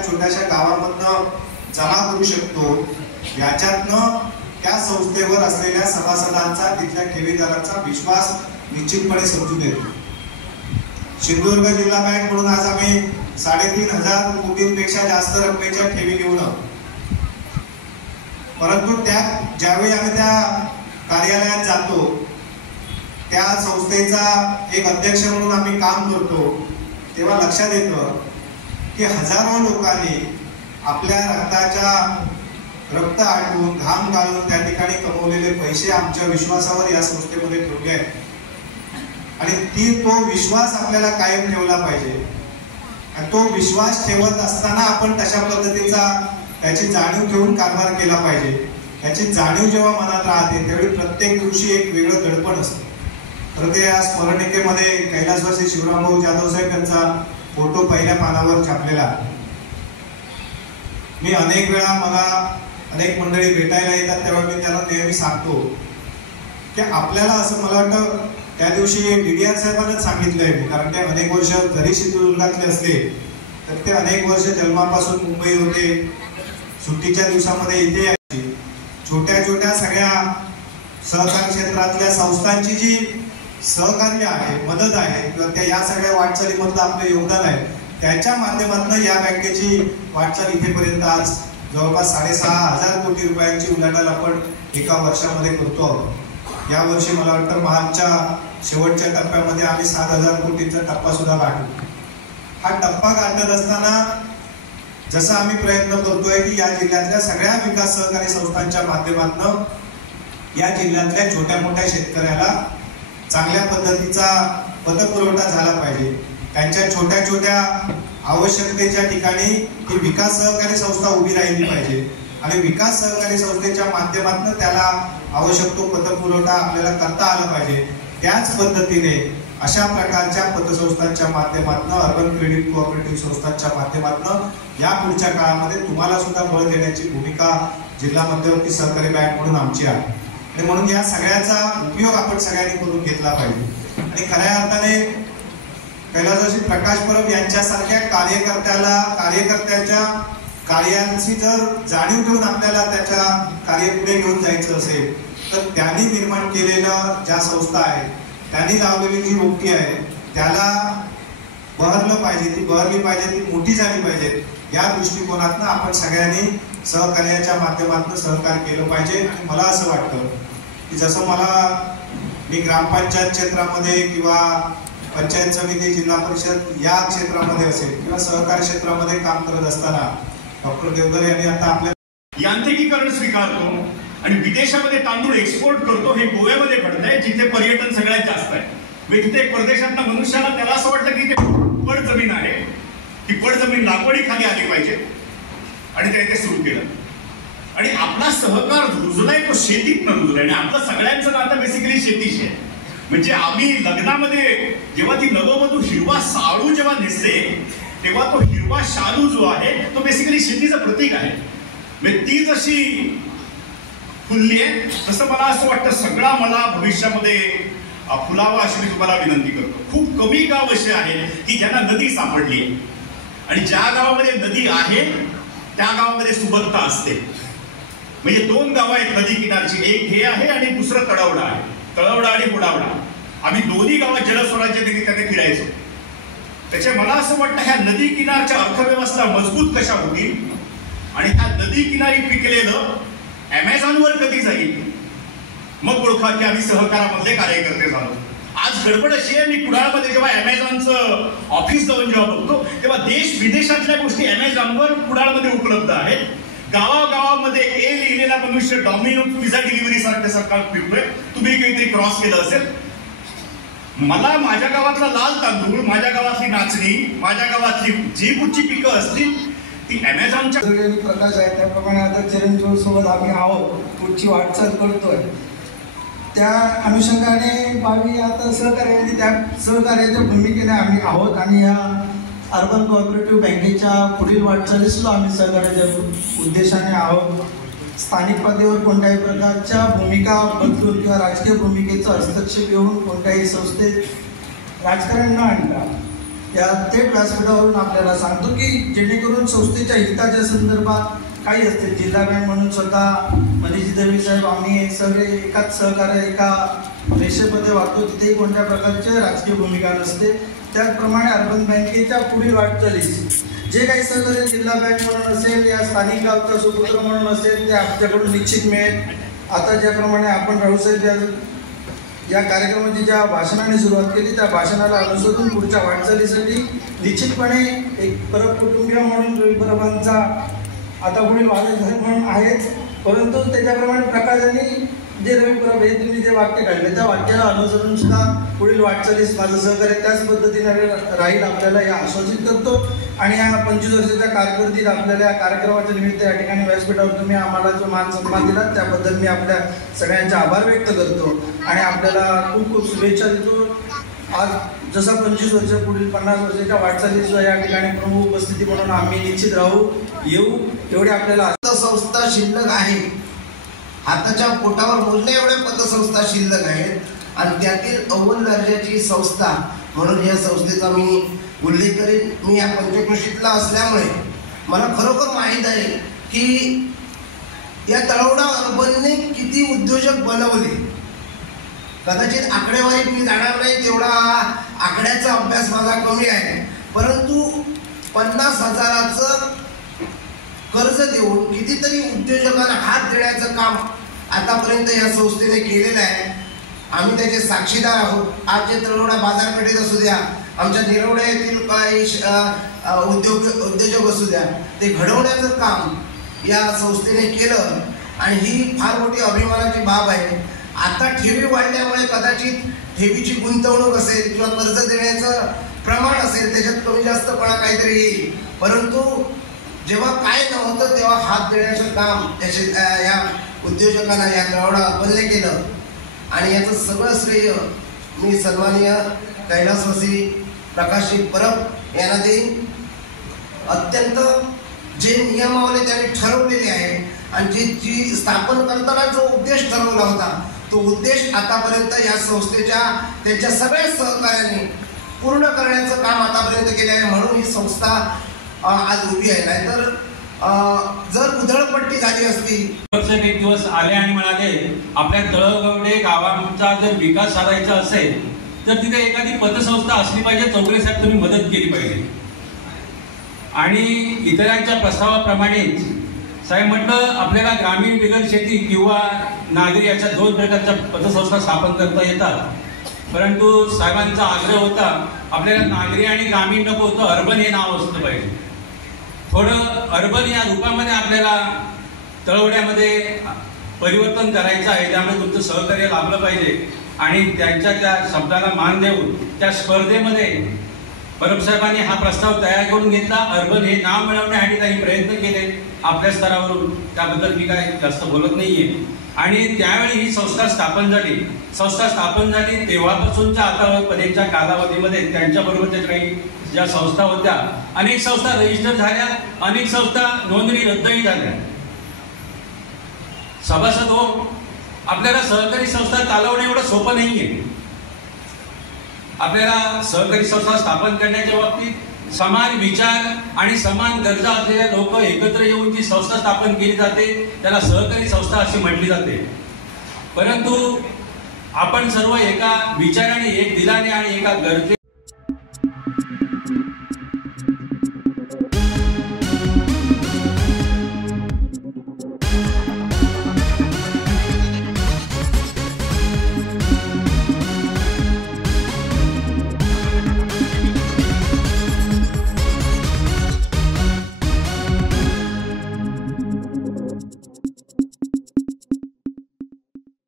छोट्याशा गावामधनं जमा करू शकतो, याच्यातनं त्या संस्थेवर असलेल्या सभासदांचा, तिथल्या ठेवीदारांचा विश्वास निश्चितपणे समजून येतो. सिंधुदुर्ग जिल्हा बँक म्हणून आज आम्ही 3,500 कोटींपेक्षा जास्त रकमेच्या ठेवी घेऊन आहोत. परंतु ज्यावेळी आम्ही त्या कार्यालयात जातो, त्या संस्थेचा एक अध्यक्ष म्हणून आम्ही काम करतो, तेव्हा लक्षात येतं की हजारो लोकांनी आपल्या रक्त आटवून घाम घालून त्या ठिकाणी कमवलेले पैसे आमच्या विश्वासावर या संस्थेमध्ये ठेवले आहेत. आणि तो विश्वास आपल्याला कायम ठेवला पाहिजे. आणि तो विश्वास ठेवत असताना आपण तशा पद्धतीचा त्याची जाणीव ठेवून कारभार केला पाहिजे. याची जाणीव जेव्हा मनात राहते त्यावेळी प्रत्येक दिवशी एक वेगळं दडपण असतं. तर ते या स्मरणिकेमध्ये कैलासवासी शिवरामभाऊ जाधव साहेब यांचा फोटो पहिल्या पानावर छापलेला. मी अनेक वेळा मला अनेक मंडळी भेटायला येतात तेव्हा मी त्यांना नेहमी सांगतो की आपल्याला असं, मला वाटतं त्या दिवशी DDR साहेबांनाच सांगितलंय मी, कारण ते अनेक वर्ष जरी सिंधुदुर्गातले असले तर ते अनेक वर्ष जन्मापासून मुंबई होते, सुट्टीच्या दिवसामध्ये इथे यायचे. छोट्या छोट्या सगळ्या सहकार क्षेत्रातल्या संस्थांची जी सहकार्य आहे, मदत आहे, किंवा त्या या सगळ्या वाटचालीमधलं आपलं योगदान आहे, त्याच्या माध्यमातून या बँकेची वाटचाल इथेपर्यंत आज जवळपास 6,500 कोटी रुपयांची उलाढाल आपण एका वर्षामध्ये करतो आहोत. या वर्षी मला वाटतं मार्चच्या शेवटच्या टप्प्यामध्ये आम्ही 7,000 कोटींचा टप्पा सुद्धा गाठू. हा टप्पा गाठत असताना जसं आम्ही प्रयत्न करतोय की या जिल्ह्यातल्या सगळ्या विकास सहकारी संस्थांच्या माध्यमातून या जिल्ह्यातल्या छोट्या मोठ्या शेतकऱ्याला चांगल्या पद्धतीचा पतपुरवठा झाला पाहिजे. त्यांच्या छोट्या छोट्या आवश्यकतेच्या ठिकाणी ही विकास सहकारी संस्था उभी राहिली पाहिजे आणि विकास सहकारी संस्थेच्या माध्यमातून त्याला आवश्यक तो पतपुरवठा आपल्याला करता आला पाहिजे. त्याच पद्धतीने अशा प्रकारच्या पतसंस्थांच्या माध्यमातून, अर्बन क्रेडिट कोऑपरेटिव्ह संस्थांच्या माध्यमातून या पुढच्या काळामध्ये तुम्हाला सुद्धा बळ देण्याची भूमिका जिल्हा मध्यवर्ती सहकारी बँक म्हणून आमची आहे. आणि म्हणून या सगळ्याचा उपयोग आपण सगळ्यांनी करून घेतला पाहिजे. आणि खऱ्या अर्थाने कैलासवासी प्रकाश परब यांच्यासारख्या कार्यकर्त्याच्या कार्यांची जर जाणीव ठेवून आपल्याला त्याच्या कार्य पुढे घेऊन जायचं असेल तर त्यांनी निर्माण केलेल्या ज्या संस्था आहेत, त्यांनी लावलेली जी रोपटी आहे त्याला बहरलं पाहिजे, ती बहरली पाहिजे, ती मोठी झाली पाहिजे. या दृष्टिकोनातून आपण सगळ्यांनी सहकार्याच्या माध्यमातून सहकार्य केलं पाहिजे. आणि मला असं वाटतं की जसं मी ग्रामपंचायत क्षेत्रामध्ये किंवा पंचायत समिती, जिल्हा परिषद या क्षेत्रामध्ये असेल किंवा सहकारी क्षेत्रामध्ये काम करत असताना डॉक्टर देवधर यांनी आता आपल्या यांत्रिकीकरण स्वीकारतो आणि विदेशामध्ये तांदूळ एक्सपोर्ट करतो, हे गोव्यामध्ये घडतंय जिथे पर्यटन सगळ्यात जास्त आहे. तिथे एक परदेशातल्या मनुष्याला त्याला असं वाटतं की इथे पड जमीन आहे, ती पड जमीन लागवडीखाली आली पाहिजे आणि ते सुरू केलं. आणि आपला सहकार रुजलाय तो शेतीत न रुजलाय. आणि आपलं सगळ्यांचं नातं बेसिकली शेतीशी आहे. म्हणजे आम्ही लग्नामध्ये जेव्हा ती नववधू हिरवा साळू जेव्हा नेसते तेव्हा तो हिरवा शालू जो आहे तो बेसिकली शेतीचं प्रतीक आहे. म्हणजे ती जशी फुलली आहे तसं मला असं वाटतं सगळा मला भविष्यामध्ये फुलावा अशी मी तुम्हाला विनंती करतो. खूप कमी गाव असे आहेत की ज्यांना नदी सापडली आहे आणि ज्या गावामध्ये नदी आहे त्या गावामध्ये सुबत्ता असते. म्हणजे 2 गावं आहेत नदी किनारची, एक हे आहे आणि दुसरं तळवडा आहे. तळवडा आणि बुडावडा, आम्ही दोन्ही गावात जलस्वराज्य निमित्ताने फिरायचो. त्याच्या मला असं वाटतं ह्या नदी किनारच्या अर्थव्यवस्था मजबूत कशा होतील आणि ह्या नदी किनारी पिकलेलं अमेझॉनवर कधी जाईल मग ओळखा की आम्ही सहकारामधले कार्यकर्ते झालो. आज गडबड अशी आहे, मी कुडाळमध्ये जेव्हा अमेझॉनचं ऑफिस जाऊन जेव्हा बघतो तेव्हा देश विदेशातल्या गोष्टी अमेझॉनवर कुडाळमध्ये उपलब्ध आहेत. गावागावामध्ये ए लिहिलेला मनुष्य डॉमिनोज पिझ्झा डिलिव्हरी सारखं सरकार फिरतोय. तुम्ही काहीतरी क्रॉस केलं असेल. मला माझ्या गावातला लाल तांदूळ, माझ्या गावातली नाचणी, माझ्या गावातली जी कुठची पिकं असतील ती अमेझॉनच्या प्रकाश आहे त्याप्रमाणे आता चिरंजीव सोबत आम्ही आहोत, पुढची वाटचाल करतोय. त्या अनुषंगाने भावी आता सहकार्याने त्या सहकार्याच्या भूमिकेने आम्ही आहोत आणि या अर्बन कोऑपरेटिव्ह बँकेच्या पुढील वाटचालीस सुद्धा आम्ही सहकार्याच्या उद्देशाने आहोत. स्थानिक पातळीवर कोणत्याही प्रकारच्या भूमिका बदलून किंवा राजकीय भूमिकेचा हस्तक्षेप येऊन कोणत्याही संस्थेत राजकारण न आणता त्या थेट व्यासपीठावरून आपल्याला सांगतो की जेणेकरून संस्थेच्या हिताच्या संदर्भात काही असते. जिल्हा बँक म्हणून स्वतः मनीष दळवी साहेब आम्ही सगळे एकाच सहकार्य एका रेषेमध्ये वागतो, तिथेही कोणत्या प्रकारच्या राजकीय भूमिका नसते. त्याचप्रमाणे अर्बन बँकेच्या पुढील वाटचालीस जे काही सहकार्य जिल्हा बँक म्हणून असेल या स्थानिक गावचा सुपुत्र म्हणून असेल ते आमच्याकडून निश्चित मिळेल. आता ज्याप्रमाणे आपण राहूसाहेब या कार्यक्रमाची ज्या भाषणाने सुरुवात केली त्या भाषणाला अनुसरून पुढच्या वाटचालीसाठी निश्चितपणे एक परम कुटुंबीय म्हणून रविप्रभांचा आता पुढील वादघर म्हणून आहेच, परंतु त्याच्याप्रमाणे प्रकाशाने जे रविप्रभ हे तुम्ही जे वाक्य काढले त्या वाक्याला अनुसरून सुद्धा पुढील वाटचालीस माझं सहकार्य त्याच पद्धतीने राहील आपल्याला या आश्वासित करतो. आणि या 25 वर्षाच्या कारकिर्दीत आपल्याला या कार्यक्रमाच्या निमित्त या ठिकाणी व्यासपीठावर तुम्ही आम्हाला जो मान सन्मान दिला त्याबद्दल मी आपल्या सगळ्यांचे आभार व्यक्त करतो आणि आपल्याला खूप खूप शुभेच्छा देतो. आज जसा 25 वर्ष पुढील 50 वर्षाच्या वाटचालीस या ठिकाणी प्रमुख उपस्थिती म्हणून आम्ही निश्चित येऊ एवढे आपल्याला संस्था शिल्लक आहे. हाताच्या पोटावर मोजण्या एवढ्या पतसंस्था शिल्लक आहेत आणि त्यातील अव्वल दर्जाची संस्था म्हणून या संस्थेचा मी उल्लेख करेन. मी या पंचक्रोशीतला असल्यामुळे मला खरोखर माहीत आहे की या तळवडा अर्बनने किती उद्योजक बनवले. कदाचित आकडेवारीत मी जाणार नाही, तेवढा आकड्याचा अभ्यास माझा कमी आहे, परंतु 50,000चं कर्ज देऊन कितीतरी उद्योजकांना हात देण्याचं काम आतापर्यंत या संस्थेने केलेलं आहे. आम्ही त्याचे साक्षीदार आहोत. आज जे तळवडा बाजारपेठेत असू द्या, आमच्या निरवडा येथील काही उद्योजक असू द्या, ते घडवण्याचं काम या संस्थेने केलं आणि ही फार मोठी अभिमानाची बाब आहे. आता ठेवी वाढल्यामुळे कदाचित ठेवीची गुंतवणूक असेल किंवा कर्ज देण्याचं प्रमाण असेल त्याच्यात कमी जास्तपणा काहीतरी येईल, परंतु जेव्हा काय नव्हतं तेव्हा हात देण्याचं काम या उद्योजकांना या तळवडा अर्बनने केलं आणि याचं सगळं श्रेय मी सन्माननीय कैलासवासी प्रकाशजी परब यांना देईन. अत्यंत जे नियमावली त्यांनी ठरवलेले आहे आणि जी स्थापन करताना जो उद्देश ठरवला होता तो उद्देश आतापर्यंत या संस्थेच्या त्यांच्या सगळ्या सहकार्याने पूर्ण करण्याचं काम आतापर्यंत केले आहे. म्हणून ही संस्था आज उभी आहे. नाहीतर जर उधळपट्टी झाली असती. एक दिवस आले आणि म्हणाले आपल्या तळवगवडे गावाचा जर विकास साधायचा असेल तर तिथे एखादी पतसंस्था असली पाहिजे, चौगले साहेब तुम्ही मदत केली पाहिजे. आणि इतरांच्या प्रस्तावाप्रमाणेच साहेब म्हटलं आपल्याला ग्रामीण बिगर शेती किंवा नागरी याच्या 2 प्रकारच्या पतसंस्था स्थापन करता येतात, परंतु साहेबांचा आग्रह होता आपल्याला नागरी आणि ग्रामीण नको होतं, अर्बन हे नाव असलं पाहिजे. थोडं अर्बन या रूपामध्ये आपल्याला तळवड्यामध्ये परिवर्तन करायचं आहे, त्यामुळे तुमचं सहकार्य लाभलं पाहिजे. आणि त्यांच्या त्या शब्दाला मान देऊन त्या स्पर्धेमध्ये परब साहेबांनी हा प्रस्ताव तयार करून घेतला. अर्बन हे नाव मिळवण्यासाठी त्यांनी प्रयत्न केले आपल्या स्तरावरून, त्याबद्दल मी काय जास्त बोलत नाहीये. आणि त्यावेळी ही संस्था स्थापन झाली तेव्हापासूनच्या आतापर्यंतच्या कालावधीमध्ये त्यांच्याबरोबरच्या काही ज्या संस्था होत्या, अनेक संस्था रजिस्टर झाल्या, अनेक संस्था नोंदणी रद्दही झाल्या. सभासद हो, आपल्याला सहकारी संस्था चालवणं एवढं सोपं नाहीये. आपल्याला सहकारी संस्था स्थापन करण्याच्या बाबतीत समान विचार आणि समान गरजा असलेल्या लोक एकत्र येऊन जी संस्था स्थापन केली जाते त्याला सहकारी संस्था अशी म्हटली जाते. परंतु आपण सर्व एका विचाराने, एक दिलाने आणि एका गरजे